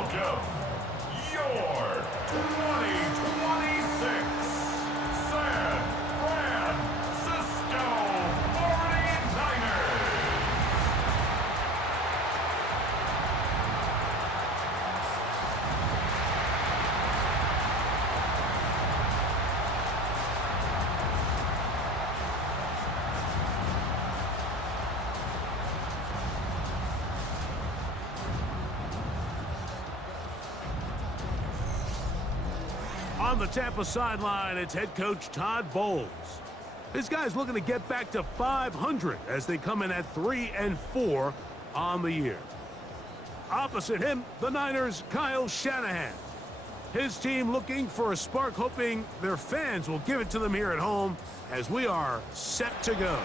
welcome your 2026 San Francisco 49ers. On the Tampa sideline, it's head coach Todd Bowles. This guy's looking to get back to 500 as they come in at 3-4 on the year. Opposite him, the Niners' Kyle Shanahan. His team looking for a spark, hoping their fans will give it to them here at home as we are set to go.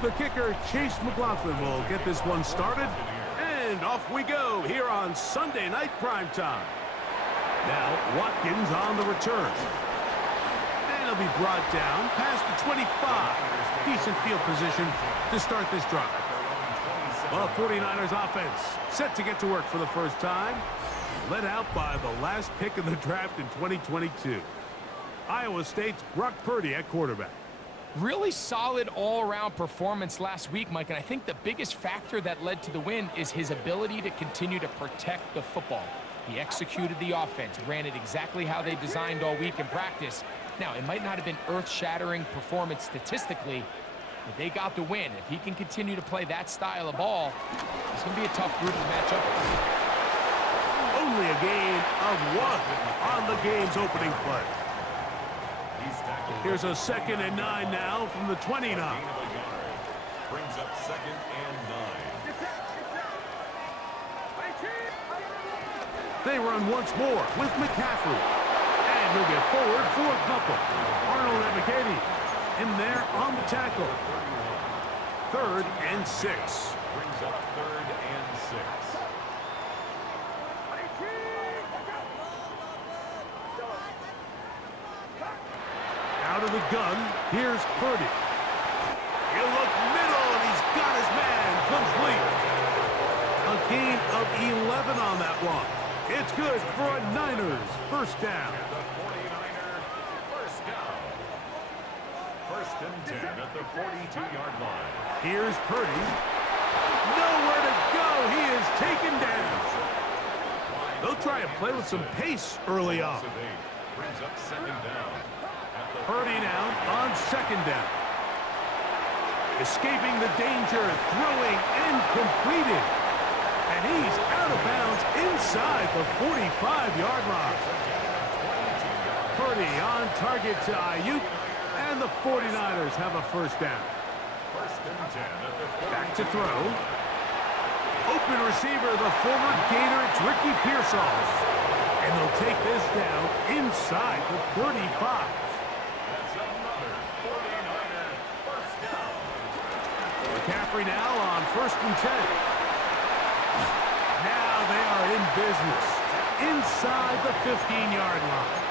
The kicker, Chase McLaughlin, will get this one started. And off we go here on Sunday Night Primetime. Now, Watkins on the return. And he'll be brought down past the 25. Decent field position to start this drive. Well, 49ers offense set to get to work for the first time. Led out by the last pick in the draft in 2022. Iowa State's Brock Purdy at quarterback. Really solid all-around performance last week, Mike, and I think the biggest factor that led to the win is his ability to continue to protect the football. He executed the offense, ran it exactly how they designed all week in practice. Now, it might not have been earth-shattering performance statistically, but they got the win. If he can continue to play that style of ball, it's going to be a tough group to match up with. Only a gain of 1 on the game's opening play. Here's a 2nd and 9 now from the 29. Brings up 2nd and 9. They run once more with McCaffrey. And he'll get forward for a couple. Arnold and McKinney in there on the tackle. 3rd and 6. Brings up 3rd and 6. Out of the gun, here's Purdy. He'll look middle, and he's got his man complete. A gain of 11 on that one. It's good for a Niners first down. The 49er first down. 1st and 10 at the 42-yard line. Here's Purdy. Nowhere to go. He is taken down. They'll try and play with some pace early on. Brings up 2nd down. Purdy now on 2nd down. Escaping the danger, throwing and completing. And he's out of bounds inside the 45-yard line. Purdy on target to Ayuk, and the 49ers have a first down. 1st and 10 at the Back to throw. Open receiver, the former Gator, it's Ricky Pearsall. And they'll take this down inside the 35. McCaffrey now on 1st and 10. Now they are in business inside the 15-yard line.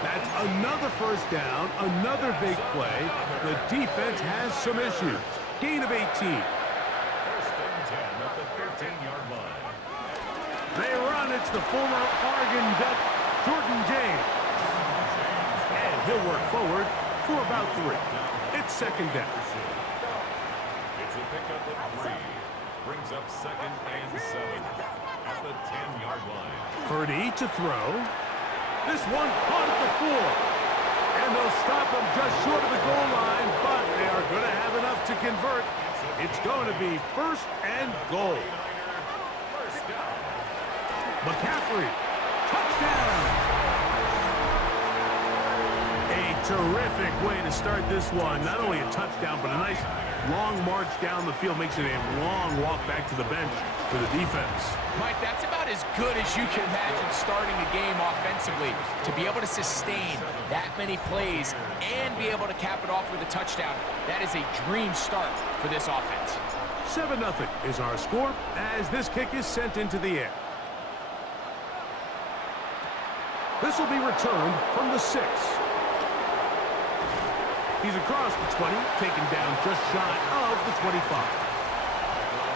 That's another first down, another big play. The defense has some issues. Gain of 18. 1st and 10 at the 13-yard line. They run. It's the former Oregon Duck, Jordan James. And he'll work forward for about 3. It's 2nd down. It's a pickup of 3. Brings up 2nd and 7 at the 10-yard line. Purdy to throw. This one caught at the 4. And they'll stop him just short of the goal line, but they are going to have enough to convert. It's going to be 1st and goal. First down. McCaffrey, touchdown! A terrific way to start this one. Not only a touchdown, but a nice long march down the field. Makes it a long walk back to the bench for the defense. Mike, that's about as good as you can imagine starting a game offensively. To be able to sustain that many plays and be able to cap it off with a touchdown, that is a dream start for this offense. 7-0 is our score as this kick is sent into the air. This will be returned from the 6. He's across the 20, taken down just shy of the 25.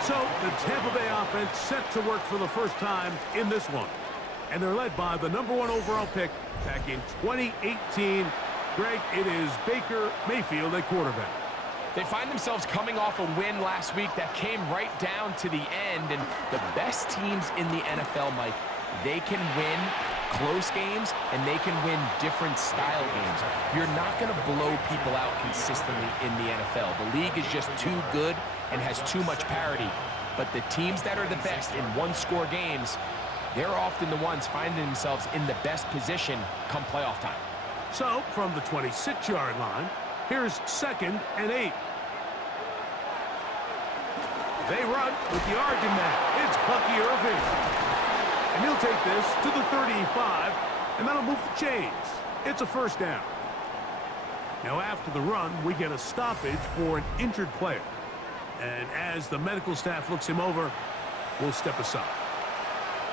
So the Tampa Bay offense set to work for the first time in this one. And they're led by the #1 overall pick back in 2018. Greg, it is Baker Mayfield at quarterback. They find themselves coming off a win last week that came right down to the end. And the best teams in the NFL, Mike, they can win close games and they can win different style games. You're not going to blow people out consistently in the NFL. The league is just too good and has too much parity. But the teams that are the best in one-score games, they're often the ones finding themselves in the best position come playoff time. So, from the 26-yard line, here's 2nd and 8. They run with the argument. It's Bucky Irving. And he'll take this to the 35, and that'll move the chains. It's a first down. Now, after the run, we get a stoppage for an injured player. And as the medical staff looks him over, we'll step aside.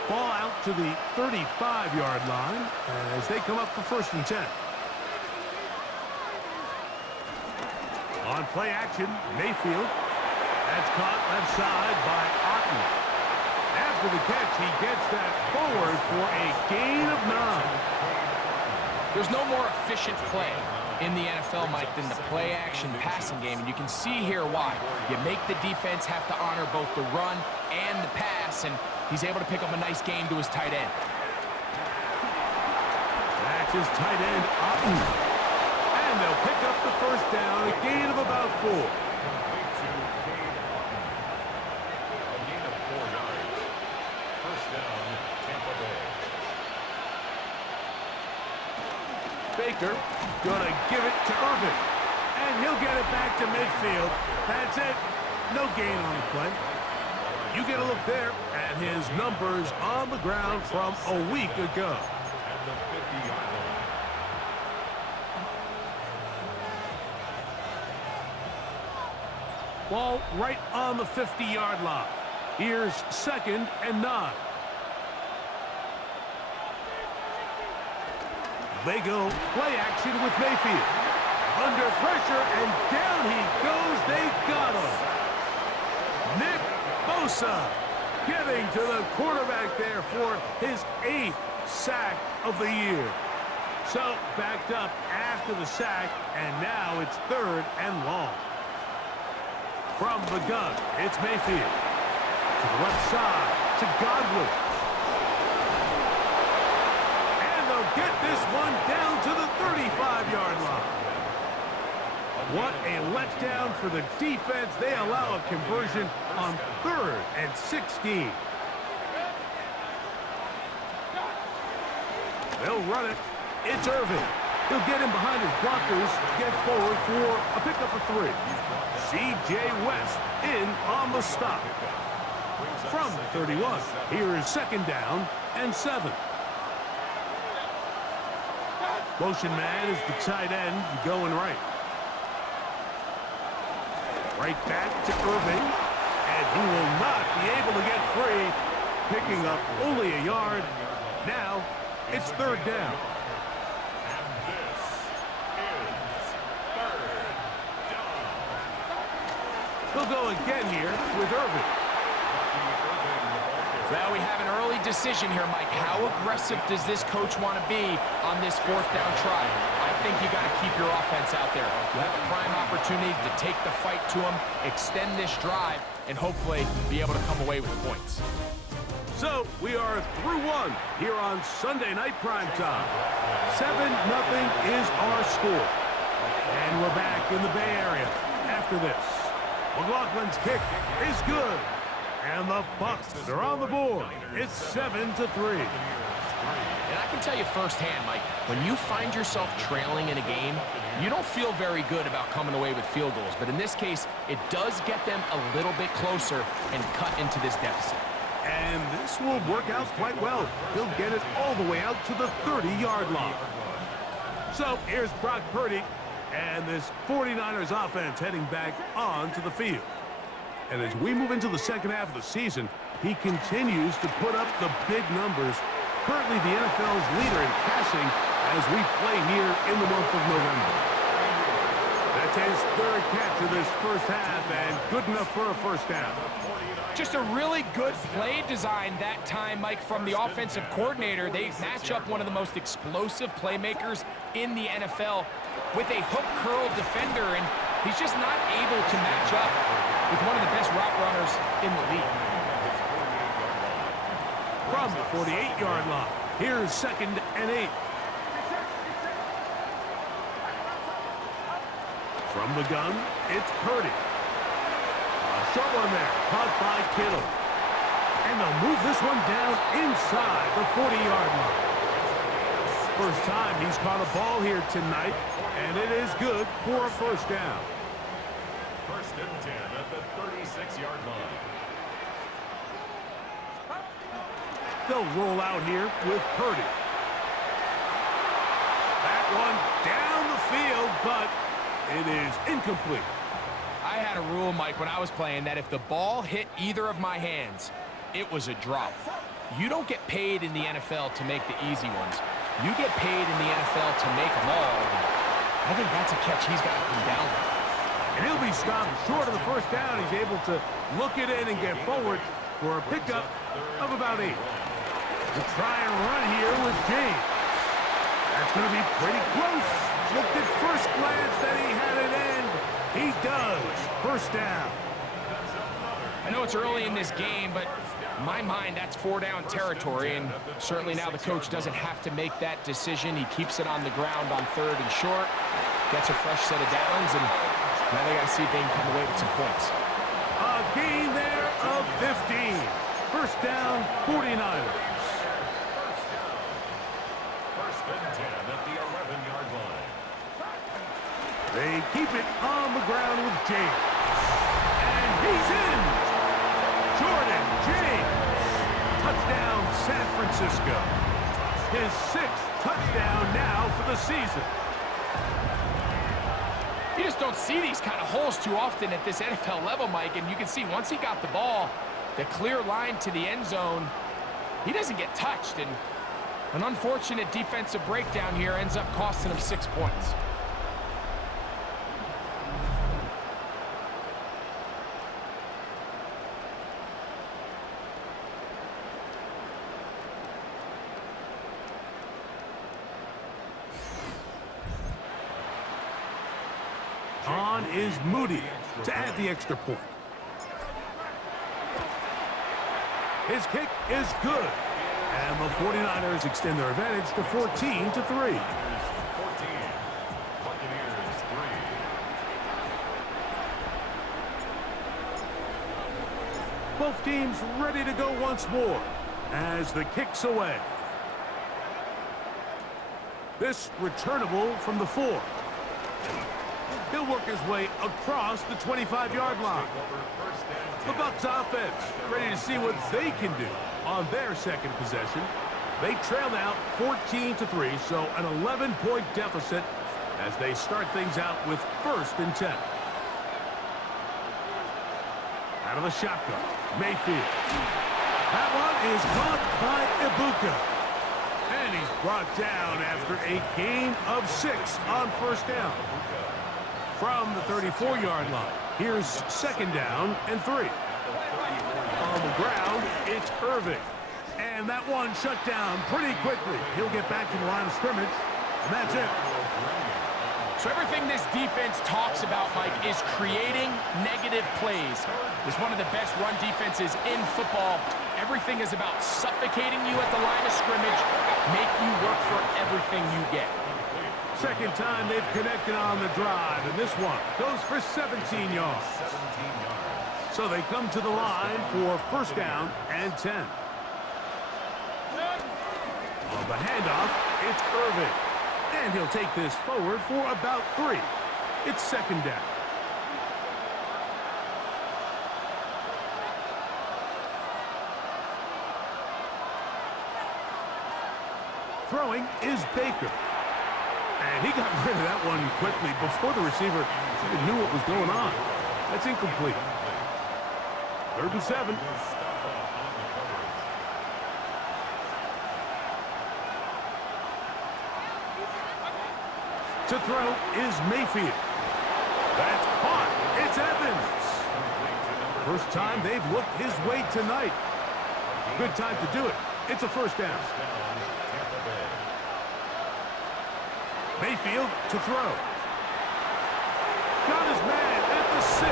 Ball out to the 35-yard line as they come up for 1st and 10. On play action, Mayfield. That's caught left side by Otten. After the catch, he gets that forward for a gain of 9. There's no more efficient play in the NFL, Mike, than the play-action passing game, and you can see here why. You make the defense have to honor both the run and the pass, and he's able to pick up a nice gain to his tight end. That's his tight end, Otten. And they'll pick up the first down, a gain of about 4. Baker gonna give it to Irving, and he'll get it back to midfield. That's it. No gain on the play. You get a look there at his numbers on the ground from a week ago. At the 50-yard line. Ball right on the 50-yard line. Here's 2nd and 9. They go play action with Mayfield. Under pressure, and down he goes. They got him. Nick Bosa getting to the quarterback there for his 8th sack of the year. So backed up after the sack, and now it's 3rd and long. From the gun, it's Mayfield. To the left side, to Godwin. Get this one down to the 35-yard line. What a letdown for the defense. They allow a conversion on 3rd and 16. They'll run it. It's Irving. He'll get in behind his blockers, get forward for a pickup of 3. C.J. West in on the stop. From the 31, here's 2nd down and 7. Motion man is the tight end going right. Right back to Irving. And he will not be able to get free. Picking up only a yard. Now it's 3rd down. And this is 3rd down. He'll go again here with Irving. Well, we have an early decision here, Mike. How aggressive does this coach want to be on this 4th down try? I think you got to keep your offense out there. You have a prime opportunity to take the fight to them, extend this drive, and hopefully be able to come away with points. So we are through 1 here on Sunday Night Prime Time. 7-0 is our score. And we're back in the Bay Area after this. McLaughlin's kick is good. And the Bucs are on the board. It's 7-3. And I can tell you firsthand, Mike, when you find yourself trailing in a game, you don't feel very good about coming away with field goals. But in this case, it does get them a little bit closer and cut into this deficit. And this will work out quite well. He'll get it all the way out to the 30-yard line. So here's Brock Purdy and this 49ers offense heading back onto the field. And as we move into the second half of the season, he continues to put up the big numbers currently the NFL's leader in passing as we play here in the month of November. That's his third catch of this first half, and good enough for a first down. Just a really good play design that time, Mike, from the offensive coordinator. They match up one of the most explosive playmakers in the NFL with a hook curl defender, and he's just not able to match up with one of the best route runners in the league. From the 48-yard line, here's 2nd and 8. From the gun, it's Purdy. A short one there, caught by Kittle. And they'll move this one down inside the 40-yard line. First time he's caught a ball here tonight, and it is good for a first down. 1st and 10 at the 36-yard line. They'll roll out here with Purdy. That one down the field, but it is incomplete. I had a rule, Mike, when I was playing that if the ball hit either of my hands, it was a drop. You don't get paid in the NFL to make the easy ones. You get paid in the NFL to make them all. I think that's a catch he's got to come down with. And he'll be stopped short of the first down. He's able to look it in and get forward for a pickup of about 8. To try and run here with James. That's going to be pretty close. Looked at first glance that he had it end. He does. First down. I know it's early in this game, but in my mind, that's 4-down territory, and certainly now the coach doesn't have to make that decision. He keeps it on the ground on 3rd and short, gets a fresh set of downs, and now they got to see if they can come away with some points. A gain there of 15. First down, 49ers. 1st and 10 at the 11-yard line. They keep it on the ground with James. And he's in. Jordan James. Touchdown, San Francisco. His 6th touchdown now for the season. You just don't see these kind of holes too often at this NFL level, Mike, and you can see once he got the ball, the clear line to the end zone, he doesn't get touched, and an unfortunate defensive breakdown here ends up costing him 6 points. On is Moody to add the extra point. His kick is good. And the 49ers extend their advantage to 14-3. 14. Buccaneers 3. Both teams ready to go once more as the kick's away. This returnable from the 4. He'll work his way across the 25-yard line. The Bucs offense ready to see what they can do on their second possession. They trail now 14-3, so an 11-point deficit as they start things out with 1st and 10. Out of the shotgun, Mayfield. That one is caught by Ibuka. And he's brought down after a gain of 6 on first down. From the 34-yard line, here's 2nd down and 3. On the ground, it's Irving. And that one shut down pretty quickly. He'll get back to the line of scrimmage, and that's it. So everything this defense talks about, Mike, is creating negative plays. It's one of the best run defenses in football. Everything is about suffocating you at the line of scrimmage, make you work for everything you get. Second time they've connected on the drive, and this one goes for 17 yards. So they come to the line for first down and 10. On the handoff, it's Irving. And he'll take this forward for about 3. It's 2nd down. Throwing is Baker. And he got rid of that one quickly before the receiver even knew what was going on. That's incomplete. 3rd and 7. To throw is Mayfield. That's caught. It's Evans. First time they've looked his way tonight. Good time to do it. It's a first down. Mayfield to throw. Got his man at the 6.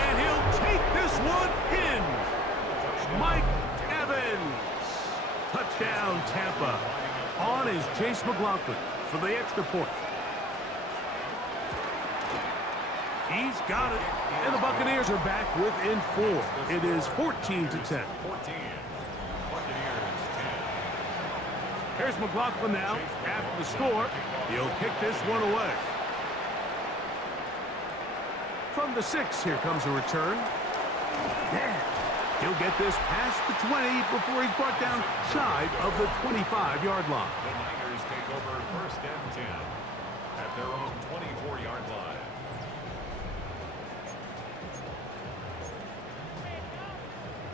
And he'll take this one in. Mike Evans. Touchdown, Tampa. On is Chase McLaughlin for the extra point. He's got it. And the Buccaneers are back within 4. It is 14-10. 14. Buccaneers 10. Here's McLaughlin now. After the score, he'll kick this one away. From the 6, here comes a return. He'll get this past the 20 before he's brought down shy of the 25-yard line. The Niners take over first and 10 at their own 24-yard line.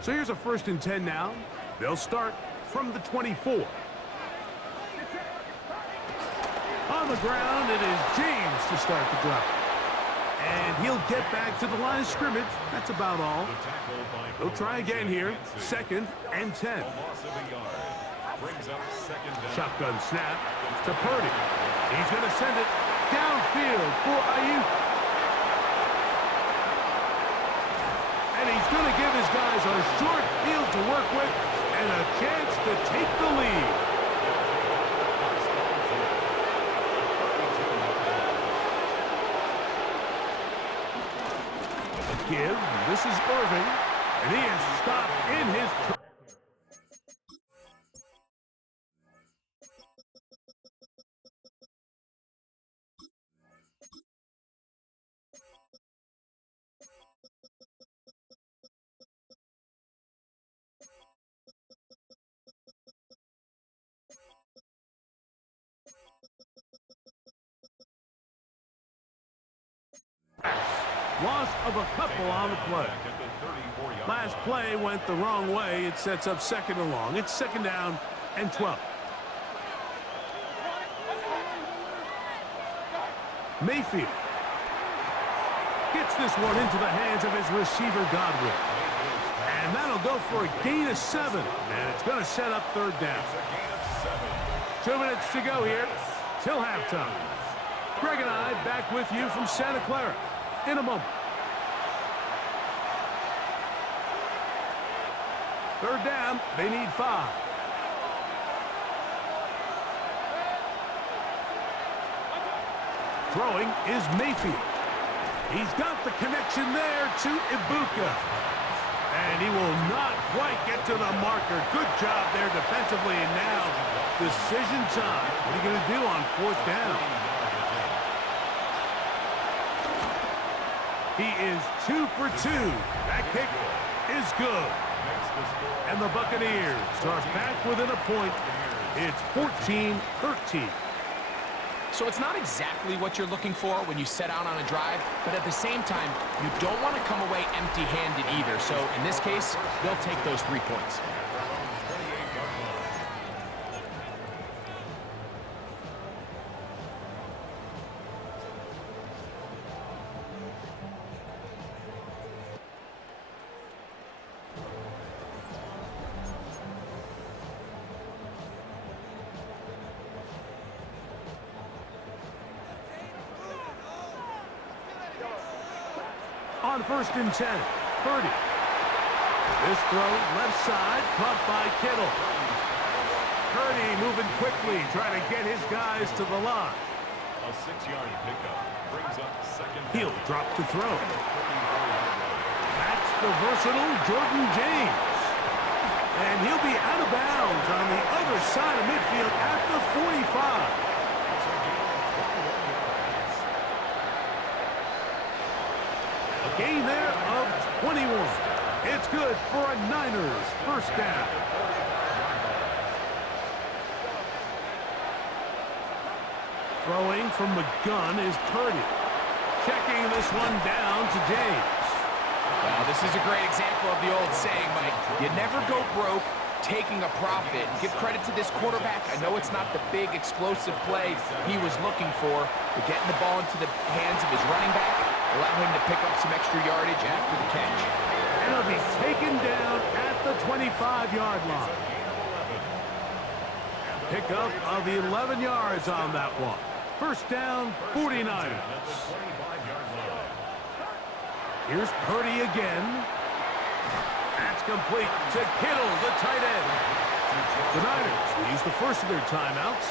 So here's a first and 10 now. They'll start from the 24. On the ground, it is James to start the drive. And he'll get back to the line of scrimmage. That's about all. They'll try again here. Second and 10. A loss of a yard. Brings up second down. Shotgun snap to Purdy. He's going to send it downfield for Ayuk. And he's going to give his guys a short field to work with and a chance to take the lead. Give. This is Irving, and he is stopped in his tracks. Loss of a couple on the play. Last play went the wrong way. It sets up second and long. It's second down and 12. Mayfield gets this one into the hands of his receiver, Godwin. And that'll go for a gain of 7. And it's going to set up third down. 2 minutes to go here till halftime. Greg and I back with you from Santa Clara in a moment. Third down, they need 5. Throwing is Mayfield. He's got the connection there to Ibuka. And he will not quite get to the marker. Good job there defensively. And now, decision time. What are you going to do on fourth down? He is 2 for 2. That kick is good. And the Buccaneers are back within a point. It's 14-13. So it's not exactly what you're looking for when you set out on a drive, but at the same time, you don't want to come away empty-handed either. So in this case, they'll take those 3 points. On first and 10, Purdy. This throw left side, caught by Kittle. Purdy moving quickly, trying to get his guys to the line. A 6-yard pickup brings up second. He'll drop to throw. That's the versatile Jordan James. And he'll be out of bounds on the other side of midfield at the 45. Gain there of 21. It's good for a Niners first down. Throwing from the gun is Purdy. Checking this one down to James. Well, this is a great example of the old saying, Mike. You never go broke taking a profit. Give credit to this quarterback. I know it's not the big explosive play he was looking for, but getting the ball into the hands of his running back allow him to pick up some extra yardage after the catch. And it'll be taken down at the 25-yard line. Pickup of 11 yards on that one. First down, 49ers. Here's Purdy again. That's complete to Kittle, the tight end. The Niners will use the first of their timeouts.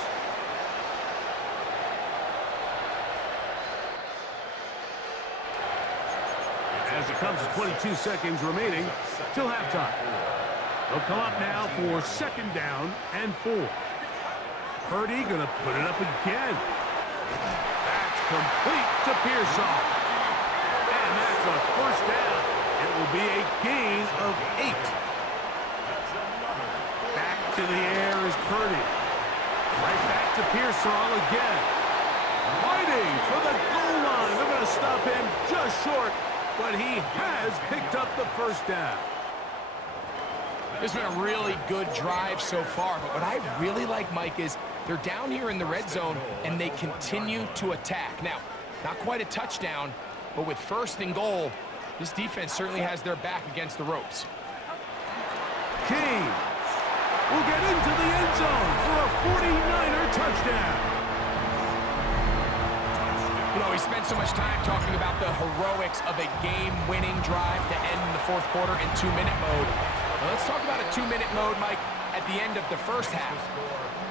As it comes to 22 seconds remaining till halftime. They'll come up now for second down and 4. Purdy gonna put it up again. That's complete to Pearson. And that's a first down. It will be a gain of 8. Back to the air is Purdy. Right back to Pearson again. Fighting for the goal line. They're going to stop him just short, but he has picked up the first down. This has been a really good drive so far, but what I really like, Mike, is they're down here in the red zone, and they continue to attack. Now, not quite a touchdown, but with first and goal, this defense certainly has their back against the ropes. James will get into the end zone for a 49er touchdown. You know, we spent so much time talking about the heroics of a game-winning drive to end in the fourth quarter in 2-minute mode. Now, let's talk about a 2-minute mode, Mike, at the end of the first half.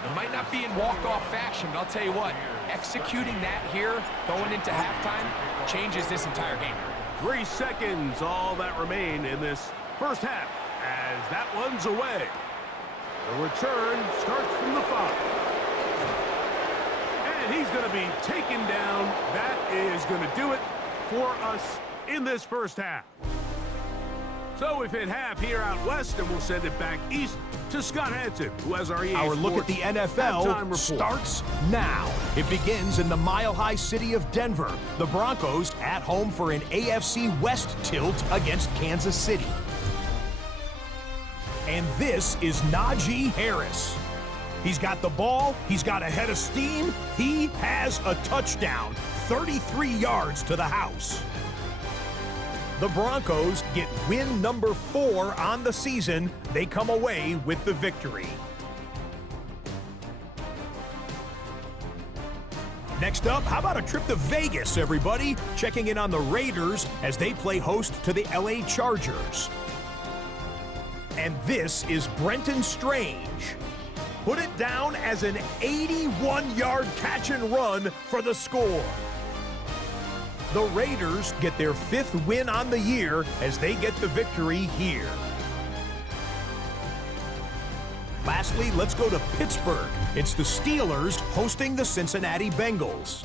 It might not be in walk-off fashion, but I'll tell you what, executing that here, going into halftime, changes this entire game. 3 seconds, all that remain in this first half, as that one's away. The return starts from the 5. And he's going to be taken down. That is going to do it for us in this first half. So we've hit half here out west, and we'll send it back east to Scott Hanson, who has our EA Our Sports look at the NFL halftime report. starts now. It begins in the mile-high city of Denver. The Broncos at home for an AFC West tilt against Kansas City. And this is Najee Harris. He's got the ball. He's got a head of steam. He has a touchdown. 33 yards to the house. The Broncos get win number 4 on the season. They come away with the victory. Next up, how about a trip to Vegas, everybody? Checking in on the Raiders as they play host to the LA Chargers. And this is Brenton Strange. Put it down as an 81-yard catch and run for the score. The Raiders get their 5th win on the year as they get the victory here. Lastly, let's go to Pittsburgh. It's the Steelers hosting the Cincinnati Bengals.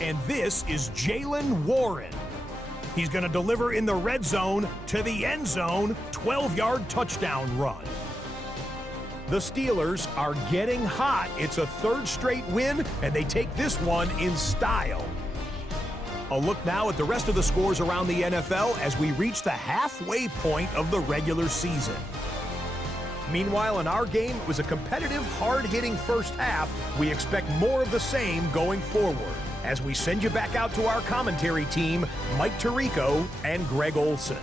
And this is Jaylen Warren. He's going to deliver in the red zone to the end zone, 12-yard touchdown run. The Steelers are getting hot. It's a 3rd straight win, and they take this one in style. A look now at the rest of the scores around the NFL as we reach the halfway point of the regular season. Meanwhile, in our game, it was a competitive, hard-hitting first half. We expect more of the same going forward as we send you back out to our commentary team, Mike Tirico and Greg Olson.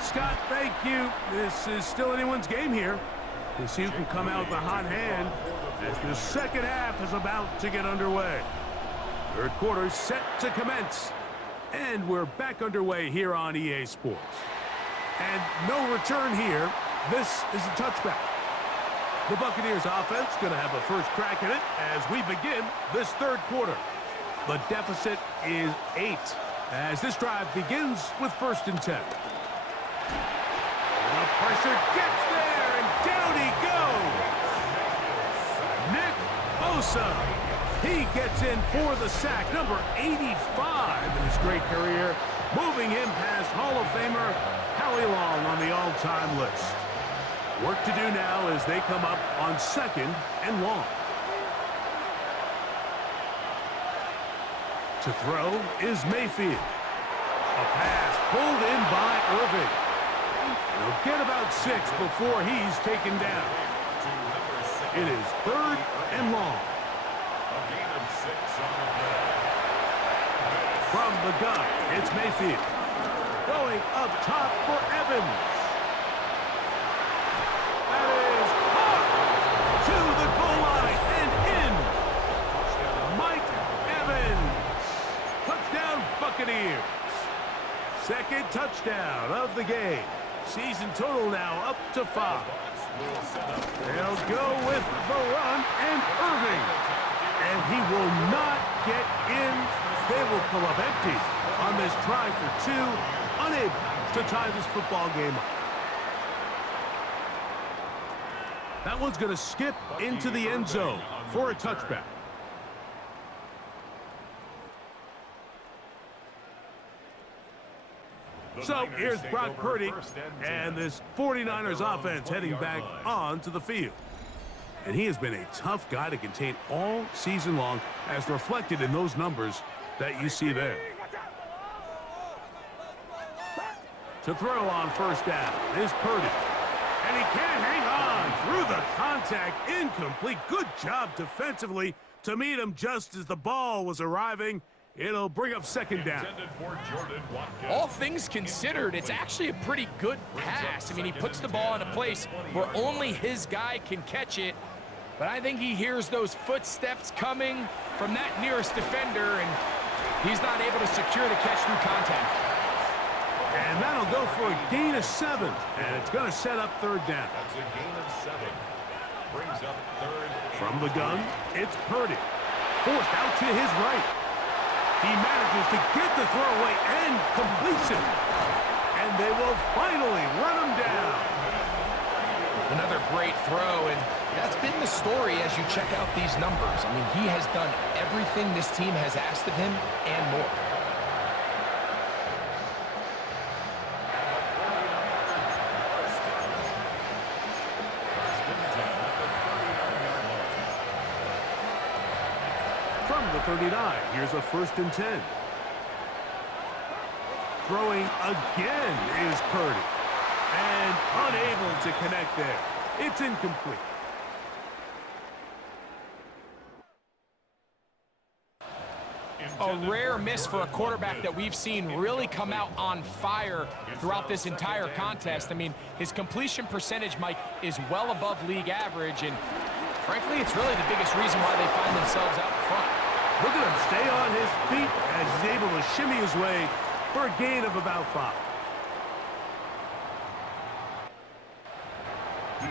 Scott, thank you. This is still anyone's game here. We'll see who can come out with a hot hand as the second half is about to get underway. Third quarter set to commence. And we're back underway here on EA Sports. And no return here. This is a touchback. The Buccaneers offense going to have a first crack at it as we begin this third quarter. The deficit is 8 as this drive begins with 1st and 10. The pressure gets there, and down he goes. Nick Bosa He gets in for the sack, number 85 in his great career, moving him past Hall of Famer Howie Long on the all-time list. Work to do now as they come up on 2nd and long. To throw is Mayfield. A pass pulled in by Irving. He'll get about 6 before he's taken down. It is 3rd and long. From the gun, it's Mayfield. Going up top for Evans. That is hard to the goal line and in. Mike Evans. Touchdown Buccaneers. 2nd touchdown of the game. Season total now up to 5. They'll go with the run and Irving. And he will not get in. They will come up empty on this try for 2, unable to tie this football game up. That one's going to skip into the end zone for a touchback. So here's Brock Purdy and this 49ers offense heading back onto the field. And he has been a tough guy to contain all season long, as reflected in those numbers that you see there. To throw on 1st down is Purdy. And he can't hang on through the contact. Incomplete. Good job defensively to meet him just as the ball was arriving. It'll bring up 2nd down. All things considered, it's actually a pretty good pass. I mean, he puts the ball in a place where only his guy can catch it. But I think he hears those footsteps coming from that nearest defender, and he's not able to secure the catch through contact. And that'll go for a gain of 7, and it's going to set up 3rd down. That's a gain of 7. Brings up 3rd. From the gun, it's Purdy. Forced out to his right. He manages to get the throw away and completes it. And they will finally run him down. Another great throw, and that's been the story as you check out these numbers. I mean, he has done everything this team has asked of him and more. From the 39, here's a 1st and 10. Throwing again is Purdy. And unable to connect there. It's incomplete. A rare miss for a quarterback that we've seen really come out on fire throughout this entire contest. I mean, his completion percentage, Mike, is well above league average, and frankly, it's really the biggest reason why they find themselves out front. Look at him stay on his feet as he's able to shimmy his way for a gain of about 5.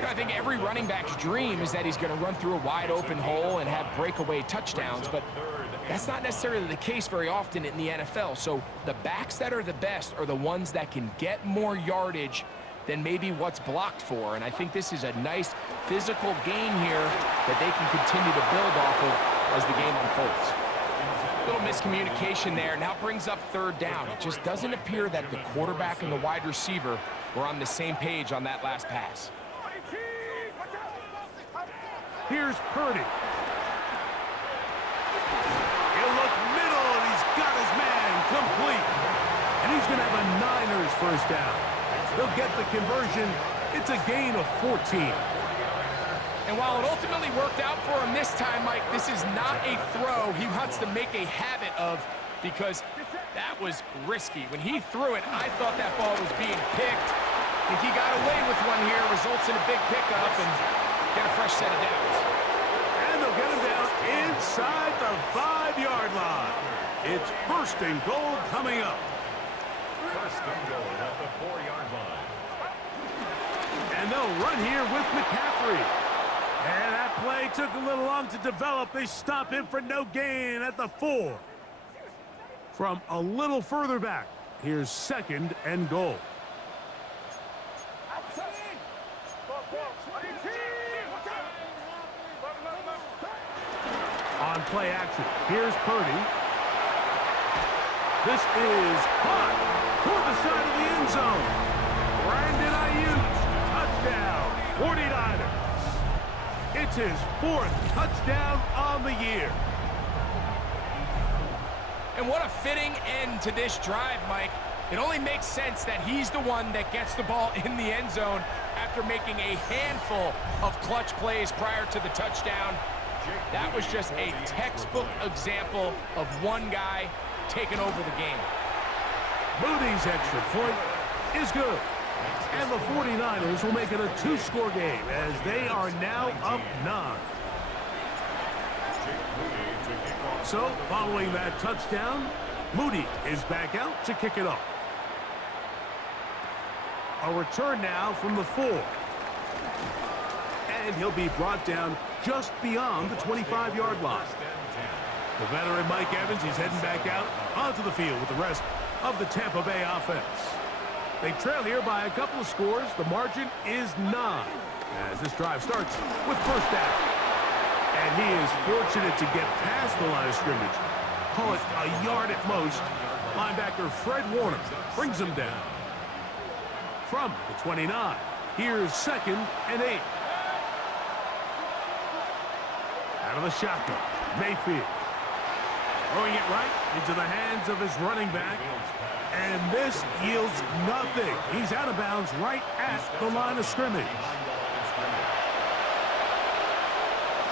I think every running back's dream is that he's going to run through a wide open hole and have breakaway touchdowns, but that's not necessarily the case very often in the NFL. So the backs that are the best are the ones that can get more yardage than maybe what's blocked for. And I think this is a nice physical gain here that they can continue to build off of as the game unfolds. Little miscommunication there. Now brings up 3rd down. It just doesn't appear that the quarterback and the wide receiver were on the same page on that last pass. Here's Purdy. He'll look middle, and he's got his man complete. And he's going to have a Niners 1st down. They'll get the conversion. It's a gain of 14. And while it ultimately worked out for him this time, Mike, this is not a throw he wants to make a habit of, because that was risky. When he threw it, I thought that ball was being picked. I think he got away with one here, results in a big pickup, and get a fresh set of downs. And they'll get him down inside the 5-yard line. It's 1st and goal coming up. 1st and goal at the 4-yard line. And they'll run here with McCaffrey. And that play took a little long to develop. They stop him for no gain at the 4. From a little further back, here's 2nd and goal. On on play action. Here's Purdy. This is caught toward the side of the end zone. Brandon Ayuk, touchdown, 49ers. It's his 4th touchdown on the year. And what a fitting end to this drive, Mike. It only makes sense that he's the one that gets the ball in the end zone after making a handful of clutch plays prior to the touchdown. That was just a textbook example of one guy taking over the game. Moody's extra point is good. And the 49ers will make it a 2-score game as they are now up 9. So, following that touchdown, Moody is back out to kick it off. A return now from the 4. And he'll be brought down just beyond the 25-yard line. The veteran Mike Evans, he's heading back out onto the field with the rest of the Tampa Bay offense. They trail here by a couple of scores. The margin is 9 as this drive starts with first down. And he is fortunate to get past the line of scrimmage. Call it a yard at most. Linebacker Fred Warner brings him down. From the 29, here's 2nd and 8. Out of the shotgun, Mayfield. Throwing it right into the hands of his running back. And this yields nothing. He's out of bounds right at the line of scrimmage.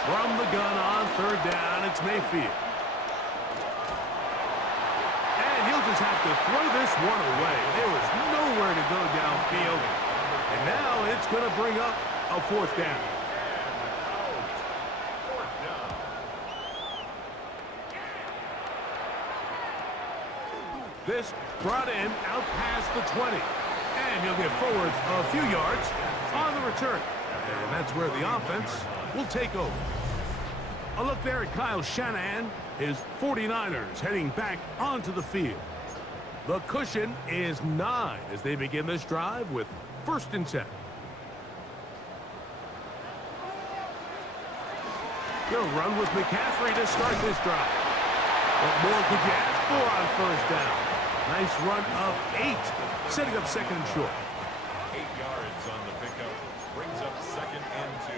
From the gun on 3rd down, it's Mayfield. And he'll just have to throw this one away. There was nowhere to go downfield. And now it's going to bring up a 4th down. This brought in out past the 20. And he'll get forward a few yards on the return. And that's where the offense will take over. A look there at Kyle Shanahan. His 49ers heading back onto the field. The cushion is 9 as they begin this drive with 1st and 10. They'll run with McCaffrey to start this drive. What more could you ask for on 1st down? Nice run of 8, setting up 2nd and short. 8 yards on the pickup, brings up 2nd and 2.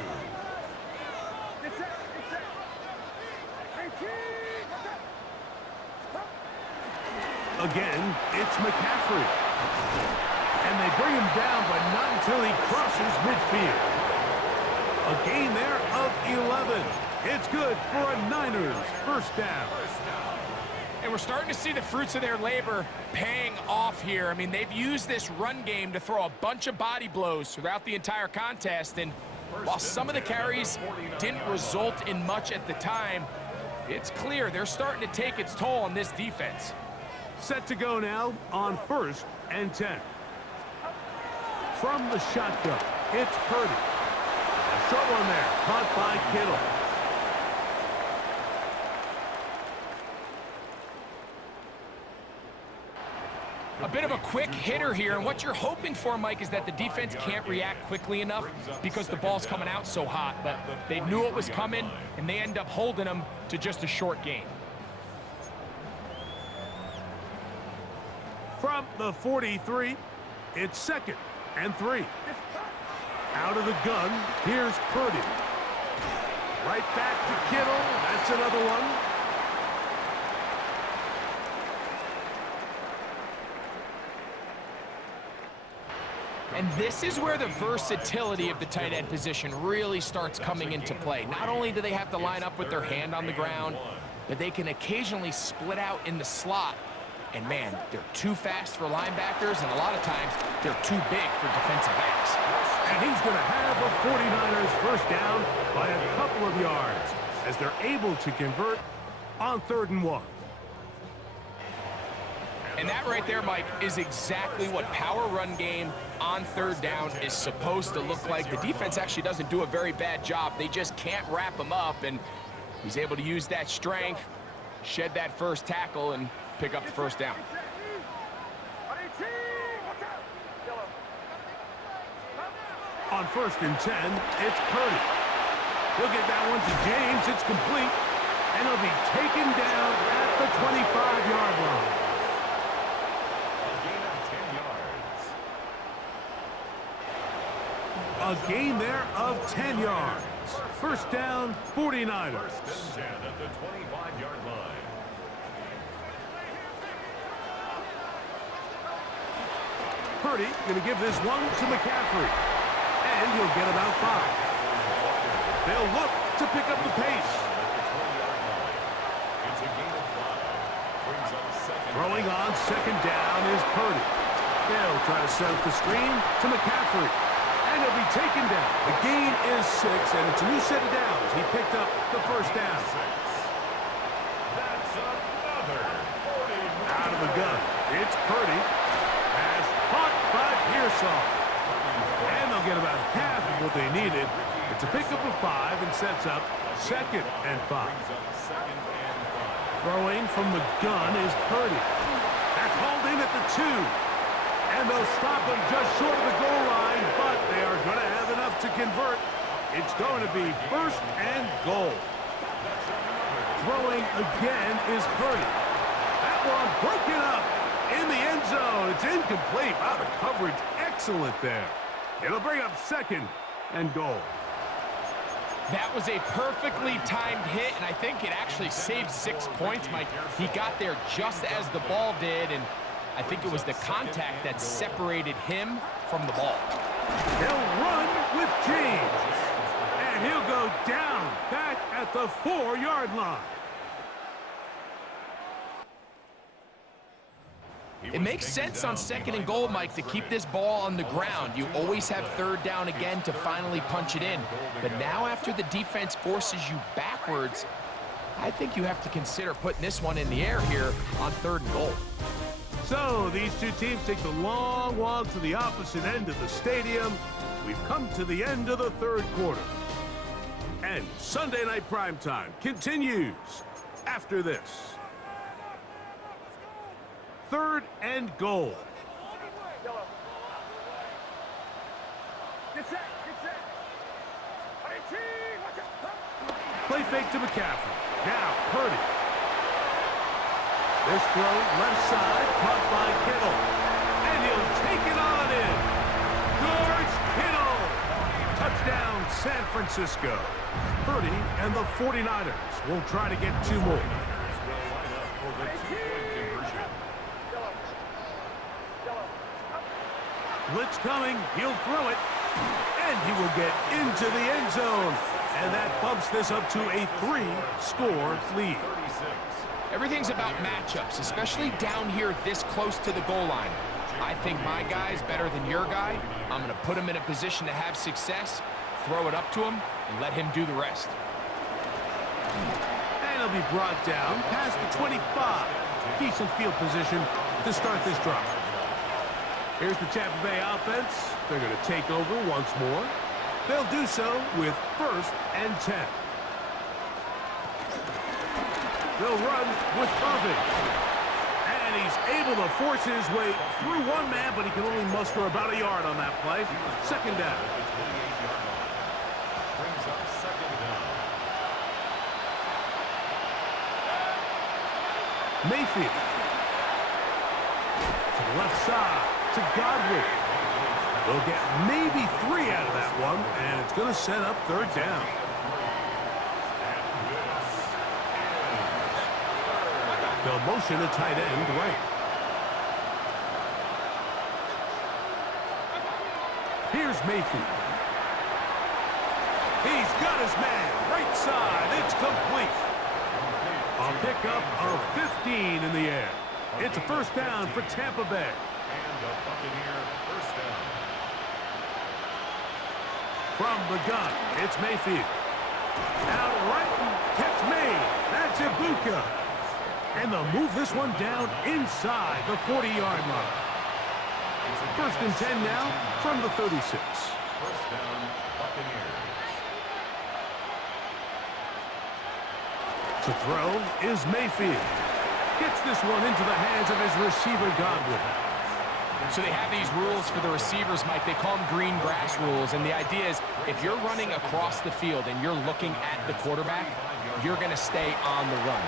Again, it's McCaffrey. And they bring him down, but not until he crosses midfield. A gain there of 11. It's good for a Niners 1st down. And we're starting to see the fruits of their labor paying off here. I mean, they've used this run game to throw a bunch of body blows throughout the entire contest. And while some of the carries didn't result in much at the time, it's clear they're starting to take its toll on this defense. Set to go now on 1st and 10. From the shotgun, it's Purdy. A short one there, caught by Kittle. A bit of a quick hitter here, and what you're hoping for, Mike, is that the defense can't react quickly enough because the ball's coming out so hot, but they knew it was coming, and they end up holding them to just a short gain. From the 43, it's 2nd and 3. Out of the gun, here's Purdy. Right back to Kittle. That's another one. And this is where the versatility of the tight end position really starts coming into play. Not only do they have to line up with their hand on the ground, but they can occasionally split out in the slot. And man, they're too fast for linebackers, and a lot of times they're too big for defensive backs. And he's going to have a 49ers 1st down by a couple of yards as they're able to convert on 3rd and 1. And that right there, Mike, is exactly what power run game on 3rd down is supposed to look like. The defense actually doesn't do a very bad job. They just can't wrap him up, and he's able to use that strength, shed that first tackle, and pick up the 1st down. On 1st and 10, it's Purdy. He'll get that one to James. It's complete. and he'll be taken down at the 25-yard line. A gain of 10 yards. A gain there of 10 yards. First down, 49ers. First and 10 at the 25-yard line. Purdy going to give this one to McCaffrey. And he'll get about 5. They'll look to pick up the pace. It's a gain of 5. Brings up second. Throwing on second down is Purdy. They'll try to set up the screen to McCaffrey. And he'll be taken down. The gain is 6, and it's a new set of downs. He picked up the first down. That's another 49. Out of the gun, it's Purdy. Pass caught by Pearsall. And they'll get about half of what they needed. It's a pickup of 5 and sets up second and 5. Brings up second and 5. Throwing from the gun is Purdy. That's hauled in at the 2. And they'll stop him just short of the goal line, but they are going to have enough to convert. It's going to be first and goal. Throwing again is Purdy. That one broken up in the end zone. It's incomplete. Wow, the coverage excellent there. It'll bring up second and goal. That was a perfectly timed hit, and I think it actually saved 6 points, Mike. He got there just as the ball did, and I think it was the contact that separated him from the ball. They'll run with James. And he'll go down back at the 4-yard line. It makes sense on second and goal, Mike, to keep this ball on the ground. You always have third down again to finally punch it in. But now after the defense forces you backwards, I think you have to consider putting this one in the air here on third and goal. So these two teams take the long walk to the opposite end of the stadium. We've come to the end of the third quarter. And Sunday Night Primetime continues after this. Third and goal. Play fake to McCaffrey. Now Purdy. This throw left side, caught by Kittle. And he'll take it on in. George Kittle. Touchdown, San Francisco. Purdy and the 49ers will try to get 2 more. Blitz coming, he'll throw it, and he will get into the end zone. And that bumps this up to a 3-score lead. Everything's about matchups, especially down here this close to the goal line. I think my guy's better than your guy. I'm going to put him in a position to have success, throw it up to him, and let him do the rest. And he'll be brought down past the 25. Decent field position to start this drive. Here's the Tampa Bay offense. They're going to take over once more. They'll do so with first and 10. They'll run with Irving. And he's able to force his way through one man, but he can only muster about a yard on that play. Second down. Brings up second down. Mayfield. To the left side, to Godwin. They'll get maybe 3 out of that one, and it's going to set up third down. They'll motion a tight end right. Here's Mayfield. He's got his man. Right side. It's complete. A pickup of 15 in the air. It's a first down for Tampa Bay. And the Buccaneer first down. From the gun, it's Mayfield. Out right, catch made. That's Ibuka. And they'll move this one down inside the 40-yard line. First and 10 now from the 36. First down, Buccaneers. To throw is Mayfield. Gets this one into the hands of his receiver, Godwin. So they have these rules for the receivers, Mike. They call them green grass rules. And the idea is if you're running across the field and you're looking at the quarterback, you're going to stay on the run.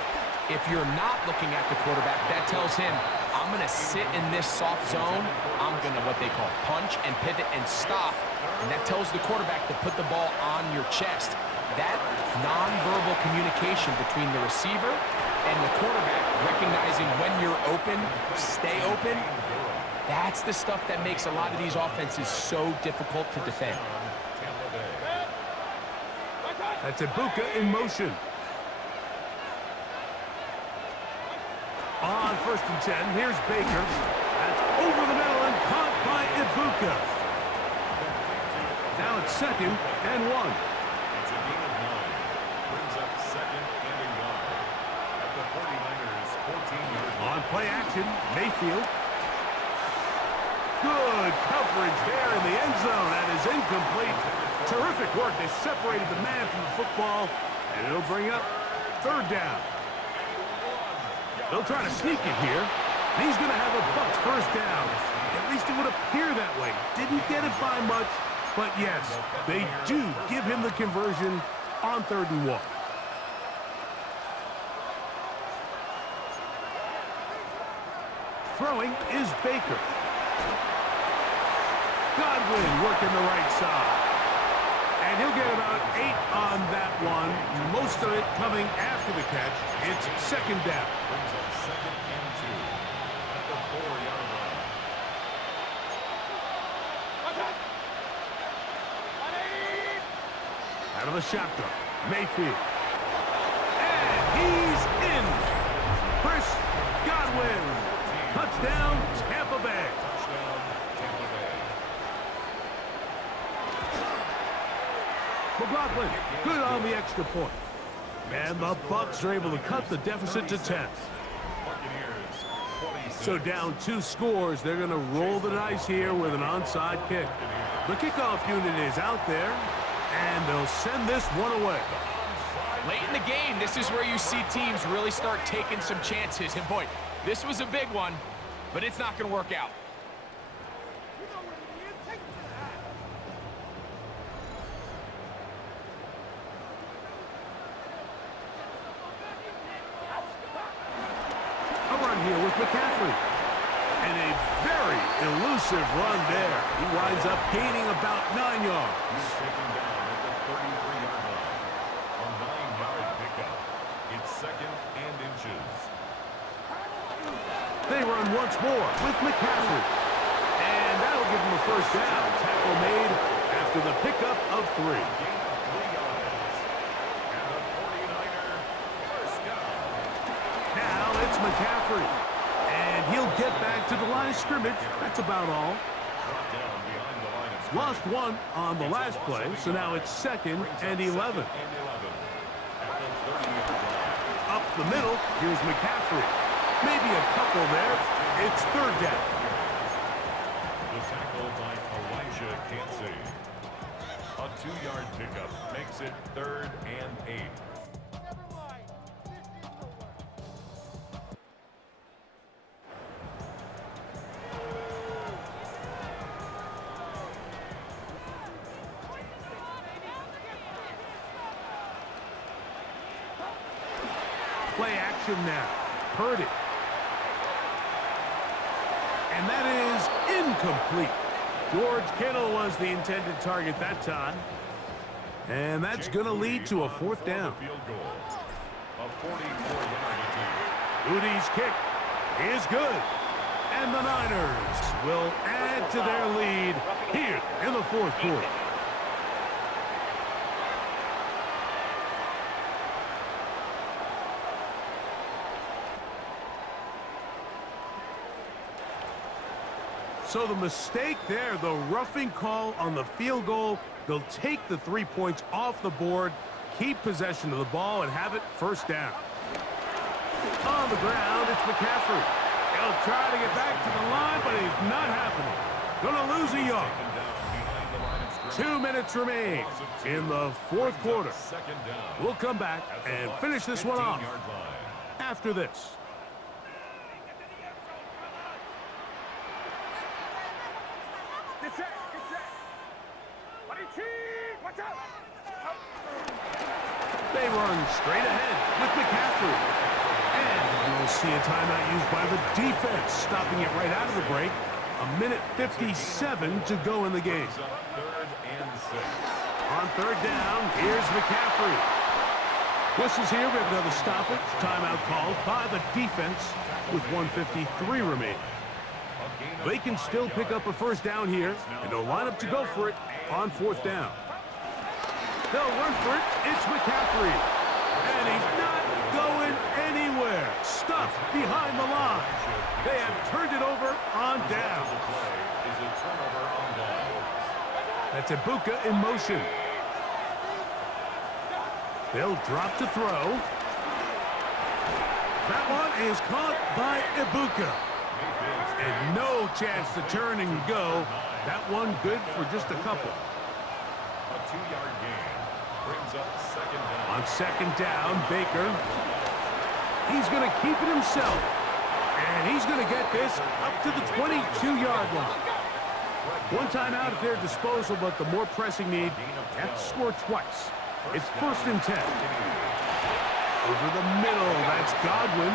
If you're not looking at the quarterback, that tells him, I'm going to sit in this soft zone. I'm going to what they call punch and pivot and stop. And that tells the quarterback to put the ball on your chest. That nonverbal communication between the receiver and the quarterback, recognizing when you're open, stay open, that's the stuff that makes a lot of these offenses so difficult to defend. That's Ibuka in motion. On 1st and 10, here's Baker. That's over the middle and caught by Ibuka. Now it's 2nd and 1. It's a gain of 9. Brings up 2nd and a yard. At the 49ers' 14-yard line. On play action, Mayfield. Good coverage there in the end zone. That is incomplete. Terrific work. They separated the man from the football, and it'll bring up 3rd down. They'll try to sneak it here. He's going to have a Bucs 1st down. At least it would appear that way. Didn't get it by much, but yes, they do give him the conversion on 3rd and 1. Throwing is Baker. Godwin working the right side. And he'll get about 8 on that one. Most of it coming after the catch. It's 2nd down. Brings up 2nd and 2. At the 4-yard line. Out of the shotgun, Mayfield. And he's in. Chris Godwin. Touchdown, Tampa Bay. Touchdown, Tampa Bay. McLaughlin, good on the extra point. And the Bucs are able to cut the deficit to 10. Buccaneers, 26. So down 2 scores, they're going to roll the dice here with an onside kick. The kickoff unit is out there, and they'll send this one away. Late in the game, this is where you see teams really start taking some chances. And boy, this was a big one, but it's not going to work out. A run here with McCaffrey. And a very elusive run there. He winds up gaining about 9 yards. He's taken down at the 33-yard line. A 9-yard pickup. It's 2nd and inches. They run once more with McCaffrey. And that'll give him a 1st down. Tackle made after the pickup of 3. Gain of 3 yards. And the 49er 1st down. Now it's McCaffrey. And he'll get back to the line of scrimmage. That's about all. Brought down behind the line of scrimmage. Lost 1 on the last play, so now it's 2nd and 11. 2nd and 11. At the 30-yard line. Up the middle, here's McCaffrey. Maybe a couple there. It's 3rd down. The tackle by Elijah Cansey. A 2-yard pickup makes it 3rd and 8. Play action now. Purdy. And that is incomplete. George Kittle was the intended target that time. And that's going to lead to a 4th down. Field goal. A 44-yard attempt. Udy's kick is good. And the Niners will add to their lead here in the 4th quarter. So the mistake there, the roughing call on the field goal, they'll take the 3 points off the board, keep possession of the ball, and have it 1st down. On the ground, it's McCaffrey. He'll try to get back to the line, but it's not happening. Gonna lose a yard. 2 minutes remain in the 4th quarter. We'll come back and finish this one off after this. They run straight ahead with McCaffrey. And you'll see a timeout used by the defense, stopping it right out of the break. A minute 57 to go in the game. Third and 6. On third down, here's McCaffrey. Whistles here, we have another stoppage. Timeout called by the defense with 1:53 remaining. They can still pick up a first down here, and they'll line up to go for it on fourth down. They'll run for it. It's McCaffrey. And he's not going anywhere. Stuffed behind the line. They have turned it over on down. That's Ibuka in motion. They'll drop to throw. That one is caught by Ibuka. And no chance to turn and go. That one good for just a couple. A 2-yard gain brings up second down. On second down, Baker. He's going to keep it himself. And he's going to get this up to the 22-yard line. One timeout at their disposal, but the more pressing need, they have to score twice. It's first and 10. Over the middle, that's Godwin.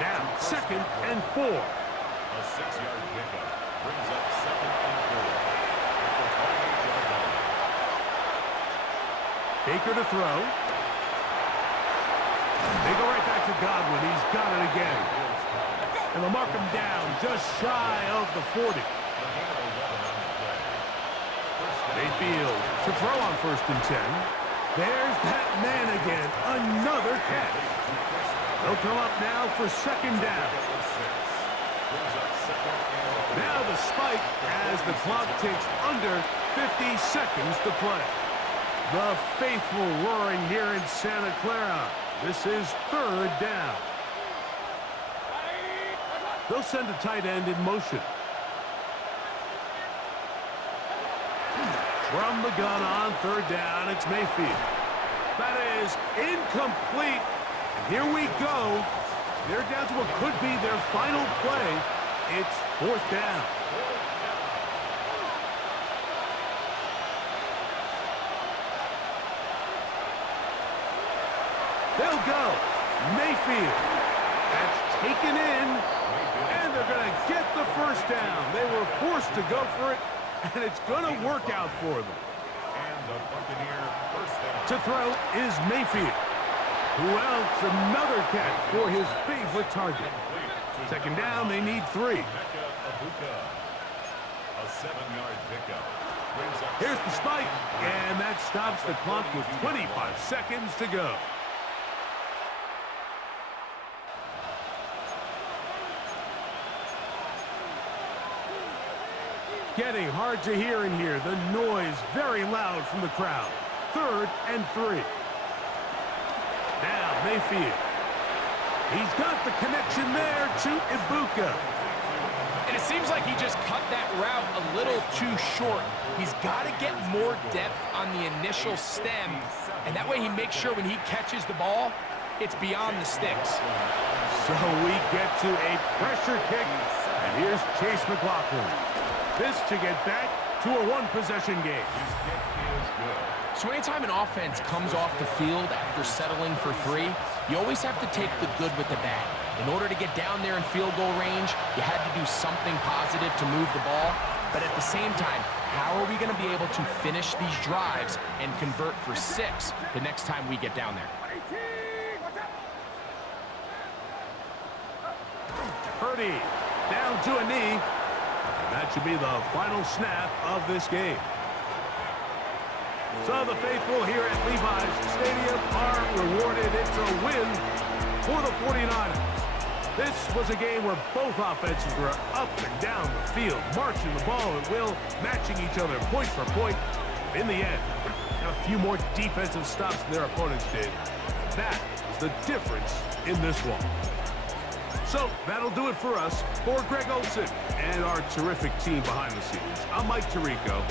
Now, second and 4. A 6-yard pickup brings up second and 4. At the 28-yard line. Baker to throw. They go right back to Godwin. He's got it again. And they'll mark him down just shy of the 40. Mayfield to throw on first and 10. There's that man again. Another catch. They'll come up now for second down. Now the spike as the clock ticks under 50 seconds to play. The faithful roaring here in Santa Clara. This is third down. They'll send a tight end in motion. From the gun on third down, it's Mayfield. That is incomplete. And here we go. They're down to what could be their final play. It's fourth down. They'll go. Mayfield. That's taken in. And they're going to get the first down. They were forced to go for it. And it's going to work out for them. And the Buccaneer first down. To throw is Mayfield. Who else? Another catch for his favorite target. Second down, they need 3. Ibuka. A 7-yard pickup. Brings up Here's the spike, and that stops the clock with 25 seconds to go. Getting hard to hear in here. The noise very loud from the crowd. Third and 3. Now Mayfield. He's got the connection there to Ibuka. And it seems like he just cut that route a little too short. He's got to get more depth on the initial stem, and that way he makes sure when he catches the ball, it's beyond the sticks. So we get to a pressure kick, and here's Chase McLaughlin. This to get back to a one-possession game. So anytime an offense comes off the field after settling for 3, you always have to take the good with the bad. In order to get down there in field goal range, you had to do something positive to move the ball. But at the same time, how are we going to be able to finish these drives and convert for 6 the next time we get down there? Purdy down to a knee. And that should be the final snap of this game. So the faithful here at Levi's Stadium are rewarded. It's a win for the 49ers. This was a game where both offenses were up and down the field, marching the ball at will, matching each other point for point. In the end, got a few more defensive stops than their opponents did. That is the difference in this one. So that'll do it for us. For Greg Olson and our terrific team behind the scenes, I'm Mike Tirico.